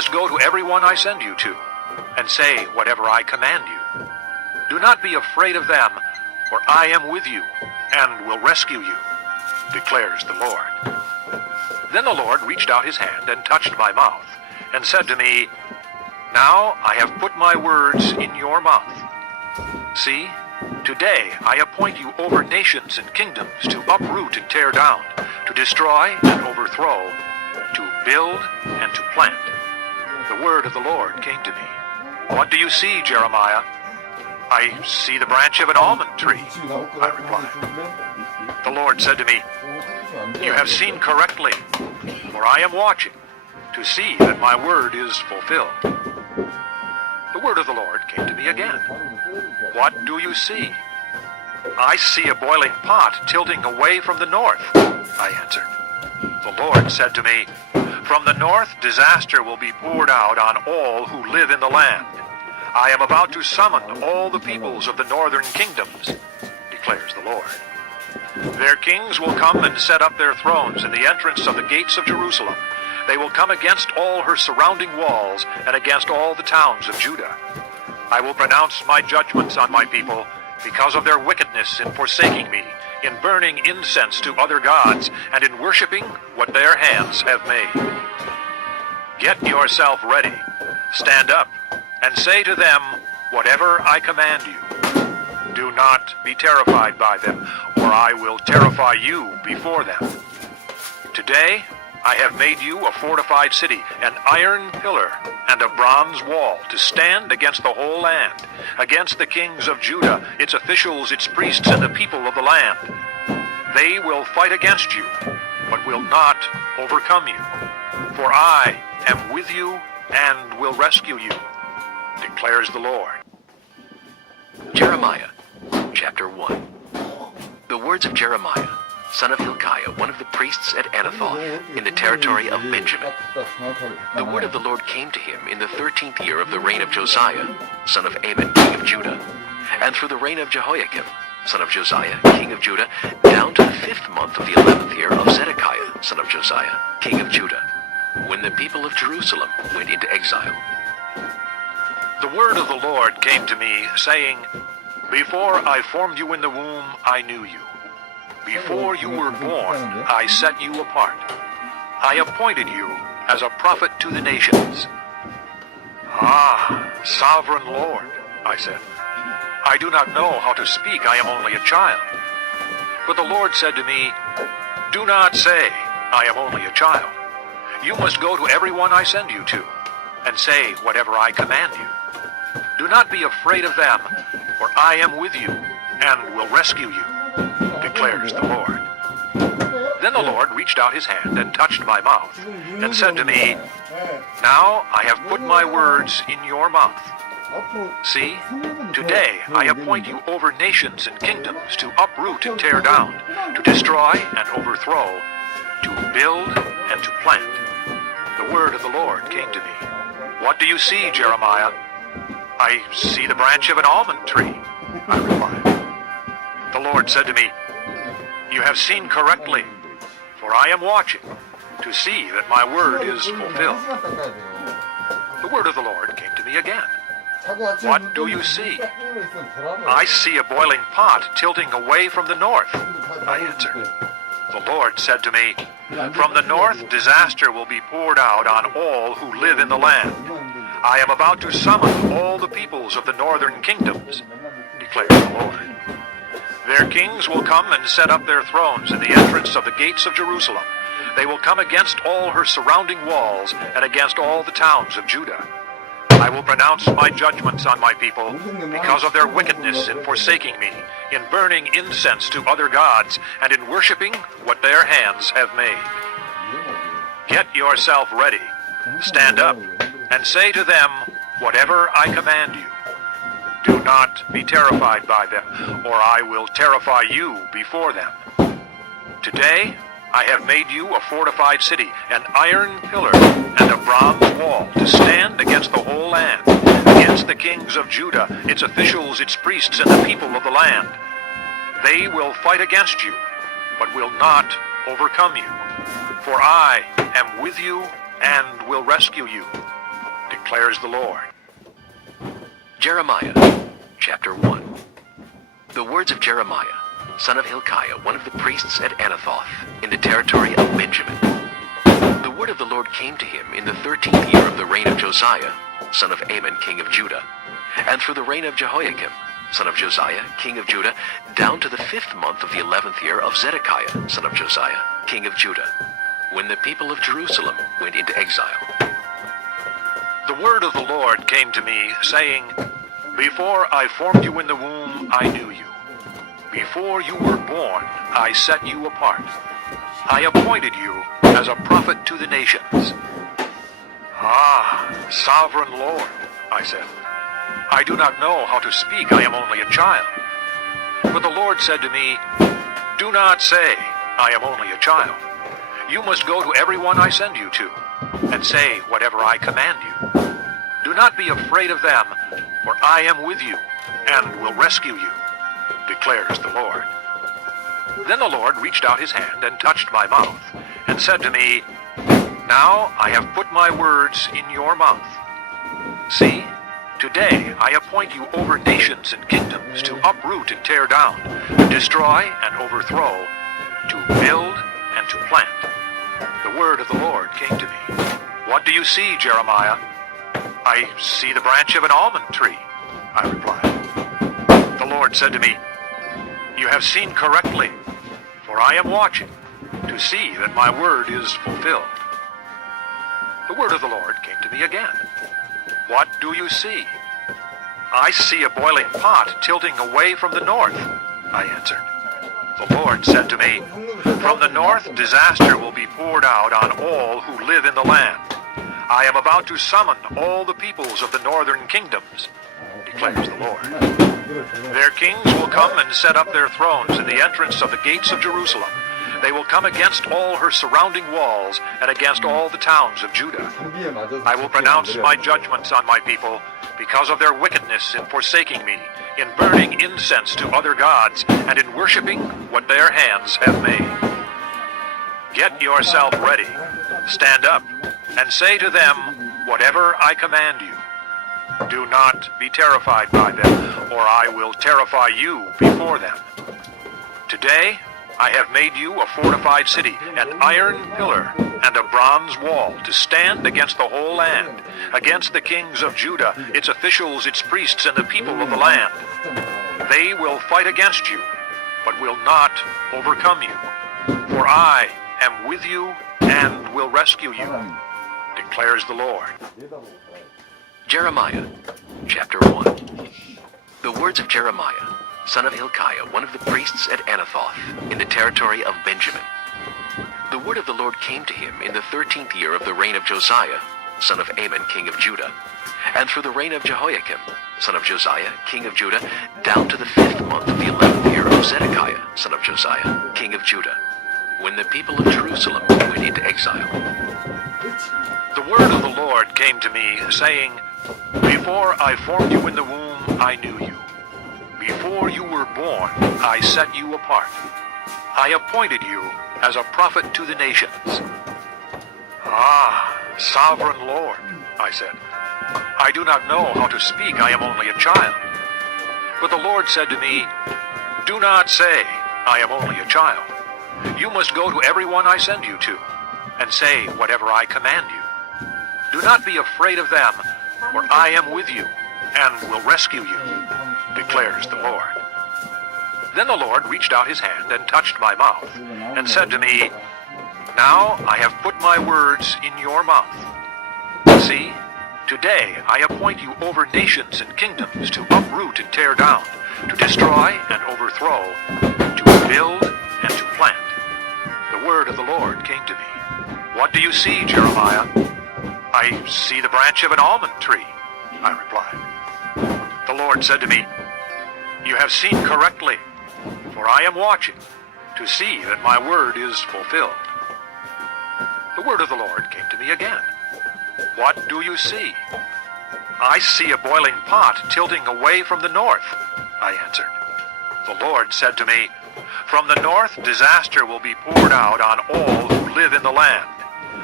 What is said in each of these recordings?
must go to everyone I send you to, and say whatever I command you. Do not be afraid of them, for I am with you, and will rescue you, declares the Lord. Then the Lord reached out his hand and touched my mouth, and said to me, Now I have put my words in your mouth. See, today I appoint you over nations and kingdoms to uproot and tear down, to destroy and overthrow, to build and to plant. The word of the Lord came to me. What do you see, Jeremiah? I see the branch of an almond tree, I replied. The Lord said to me, You have seen correctly, for I am watching to see that my word is fulfilled. The word of the Lord came to me again. What do you see? I see a boiling pot tilting away from the north, I answered. The Lord said to me, From the north disaster will be poured out on all who live in the land. I am about to summon all the peoples of the northern kingdoms, declares the Lord. Their kings will come and set up their thrones in the entrance of the gates of Jerusalem. They will come against all her surrounding walls and against all the towns of Judah. I will pronounce my judgments on my people because of their wickedness in forsaking me, in burning incense to other gods, and in worshiping what their hands have made. Get yourself ready. Stand up and say to them whatever I command you. Do not be terrified by them, or I will terrify you before them. Today I have made you a fortified city, an iron pillar and a bronze wall to stand against the whole land, against the kings of Judah, its officials, its priests, and the people of the land. They will fight against you, but will not overcome you. For I am with you and will rescue you, declares the Lord. Jeremiah, chapter 1. The words of Jeremiah, son of Hilkiah, one of the priests at Anathoth, in the territory of Benjamin. The word of the Lord came to him in the 13th year of the reign of Josiah, son of Amon, king of Judah, and through the reign of Jehoiakim, son of Josiah, king of Judah, down to the 5th month of the 11th year of Zedekiah, son of Josiah, king of Judah, when the people of Jerusalem went into exile. The word of the Lord came to me, saying, Before I formed you in the womb, I knew you. Before you were born, I set you apart. I appointed you as a prophet to the nations. Ah, sovereign Lord, I said, I do not know how to speak, I am only a child. But the Lord said to me, Do not say, I am only a child. You must go to everyone I send you to, and say whatever I command you. Do not be afraid of them, for I am with you, and will rescue you, declares the Lord. Then the Lord reached out his hand and touched my mouth, and said to me, Now I have put my words in your mouth. See, today I appoint you over nations and kingdoms to uproot and tear down, to destroy and overthrow, to build and to plant. The word of the Lord came to me. What do you see, Jeremiah? I see the branch of an almond tree, I replied. The Lord said to me, You have seen correctly, for I am watching to see that my word is fulfilled. The word of the Lord came to me again. What do you see? I see a boiling pot tilting away from the north, I answered. The Lord said to me, From the north disaster will be poured out on all who live in the land. I am about to summon all the peoples of the northern kingdoms, declares the Lord. Their kings will come and set up their thrones in the entrance of the gates of Jerusalem. They will come against all her surrounding walls and against all the towns of Judah. I will pronounce my judgments on my people because of their wickedness in forsaking me, in burning incense to other gods, and in worshiping what their hands have made. Get yourself ready. Stand up and say to them whatever I command you. Do not be terrified by them, or I will terrify you before them. Today I have made you a fortified city, an iron pillar and a bronze wall to stand against the whole land, against the kings of Judah, its officials, its priests, and the people of the land. They will fight against you, but will not overcome you. For I am with you and will rescue you, declares the Lord. Jeremiah, chapter 1. The words of Jeremiah, son of Hilkiah, one of the priests at Anathoth, in the territory of Benjamin. The word of the Lord came to him in the 13th year of the reign of Josiah, son of Amon, king of Judah, and through the reign of Jehoiakim, son of Josiah, king of Judah, down to the 5th month of the 11th year of Zedekiah, son of Josiah, king of Judah, when the people of Jerusalem went into exile. The word of the Lord came to me, saying, Before I formed you in the womb, I knew you. Before you were born, I set you apart. I appointed you as a prophet to the nations. Ah, sovereign Lord, I said, I do not know how to speak, I am only a child. But the Lord said to me, Do not say, I am only a child. You must go to everyone I send you to, and say whatever I command you. Do not be afraid of them, for I am with you, and will rescue you, declares the Lord. Then the Lord reached out his hand and touched my mouth, and said to me, Now I have put my words in your mouth. See, today I appoint you over nations and kingdoms to uproot and tear down, to destroy and overthrow, to build and to plant. The word of the Lord came to me. What do you see, Jeremiah? I see the branch of an almond tree, I replied. The Lord said to me, You have seen correctly, for I am watching to see that my word is fulfilled. The word of the Lord came to me again. What do you see? I see a boiling pot tilting away from the north, I answered. The Lord said to me, From the north disaster will be poured out on all who live in the land. I am about to summon all the peoples of the northern kingdoms, declares the Lord. Their kings will come and set up their thrones in the entrance of the gates of Jerusalem. They will come against all her surrounding walls and against all the towns of Judah. I will pronounce my judgments on my people because of their wickedness in forsaking me, in burning incense to other gods, and in worshiping what their hands have made. Get yourself ready, stand up, and say to them whatever I command you. Do not be terrified by them, or I will terrify you before them. Today I have made you a fortified city, an iron pillar, and a bronze wall to stand against the whole land, against the kings of Judah, its officials, its priests, and the people of the land. They will fight against you, but will not overcome you. For I am with you and will rescue you, declares the Lord. Jeremiah, chapter 1. The words of Jeremiah, son of Hilkiah, one of the priests at Anathoth, in the territory of Benjamin. The word of the Lord came to him in the 13th year of the reign of Josiah, son of Amon, king of Judah, and through the reign of Jehoiakim, son of Josiah, king of Judah, down to the 5th month of the 11th year of Zedekiah, son of Josiah, king of Judah, when the people of Jerusalem went into exile. The word of the Lord came to me, saying, Before I formed you in the womb, I knew you. Before you were born, I set you apart. I appointed you as a prophet to the nations. Ah, sovereign Lord, I said, I do not know how to speak, I am only a child. But the Lord said to me, Do not say, I am only a child. You must go to everyone I send you to, and say whatever I command you. Do not be afraid of them, for I am with you, and will rescue you, declares the Lord. Then the Lord reached out his hand and touched my mouth, and said to me, Now I have put my words in your mouth. See, today I appoint you over nations and kingdoms to uproot and tear down, to destroy and overthrow, to build and to plant. The word of the Lord came to me. What do you see, Jeremiah? I see the branch of an almond tree, I replied. The Lord said to me, You have seen correctly, for I am watching to see that my word is fulfilled. The word of the Lord came to me again. What do you see? I see a boiling pot tilting away from the north, I answered. The Lord said to me, From the north disaster will be poured out on all who live in the land.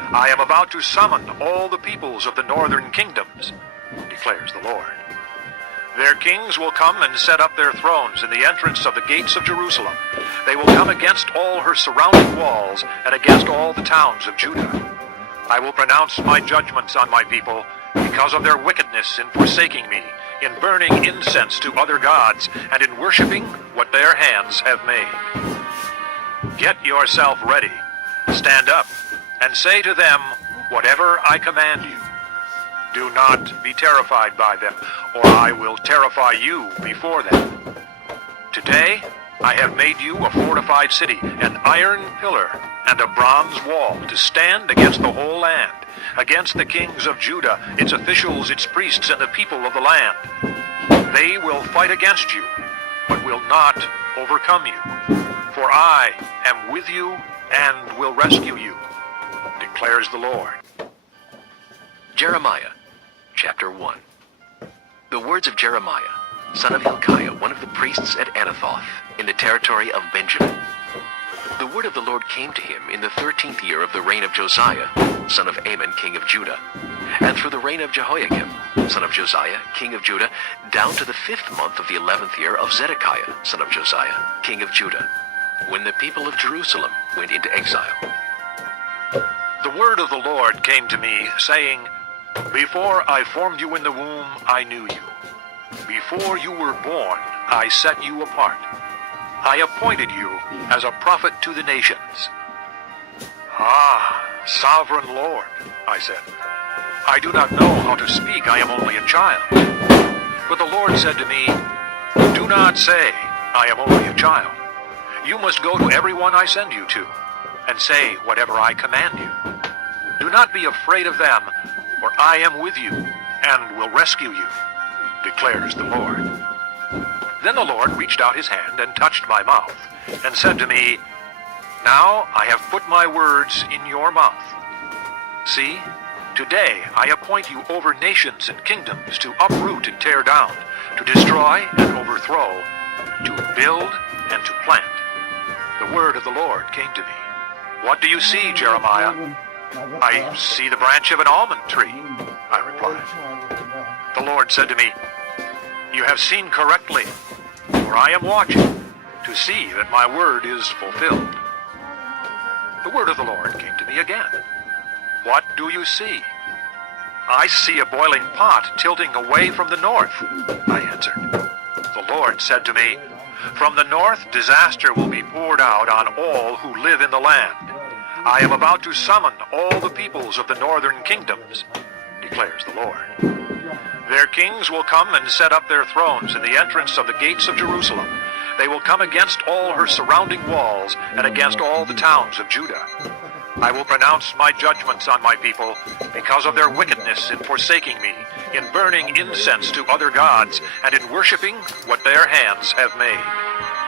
I am about to summon all the peoples of the northern kingdoms, declares the Lord. Their kings will come and set up their thrones in the entrance of the gates of Jerusalem. They will come against all her surrounding walls and against all the towns of Judah. I will pronounce my judgments on my people because of their wickedness in forsaking me, in burning incense to other gods, and in worshiping what their hands have made. Get yourself ready. Stand up and say to them whatever I command you. Do not be terrified by them, or I will terrify you before them. Today I have made you a fortified city, an iron pillar and a bronze wall to stand against the whole land, against the kings of Judah, its officials, its priests, and the people of the land. They will fight against you, but will not overcome you. For I am with you and will rescue you, declares the Lord. Jeremiah, chapter 1. The words of Jeremiah, son of Hilkiah, one of the priests at Anathoth, in the territory of Benjamin. The word of the Lord came to him in the 13th year of the reign of Josiah, son of Amon, king of Judah, and through the reign of Jehoiakim, son of Josiah, king of Judah, down to the 5th month of the 11th year of Zedekiah, son of Josiah, king of Judah, when the people of Jerusalem went into exile. The word of the Lord came to me, saying, Before I formed you in the womb, I knew you. Before you were born, I set you apart. I appointed you as a prophet to the nations. Ah, sovereign Lord, I said, I do not know how to speak, I am only a child. But the Lord said to me, Do not say, I am only a child. You must go to everyone I send you to, and say whatever I command you. Do not be afraid of them, for I am with you, and will rescue you, declares the Lord. Then the Lord reached out his hand and touched my mouth, and said to me, Now I have put my words in your mouth. See, today I appoint you over nations and kingdoms to uproot and tear down, to destroy and overthrow, to build and to plant. The word of the Lord came to me. What do you see, Jeremiah? I see the branch of an almond tree, I replied. The Lord said to me, You have seen correctly, for I am watching to see that my word is fulfilled. The word of the Lord came to me again. What do you see? I see a boiling pot tilting away from the north, I answered. The Lord said to me, From the north disaster will be poured out on all who live in the land. I am about to summon all the peoples of the northern kingdoms, declares the Lord. Their kings will come and set up their thrones in the entrance of the gates of Jerusalem. They will come against all her surrounding walls and against all the towns of Judah. I will pronounce my judgments on my people because of their wickedness in forsaking me, in burning incense to other gods, and in worshiping what their hands have made.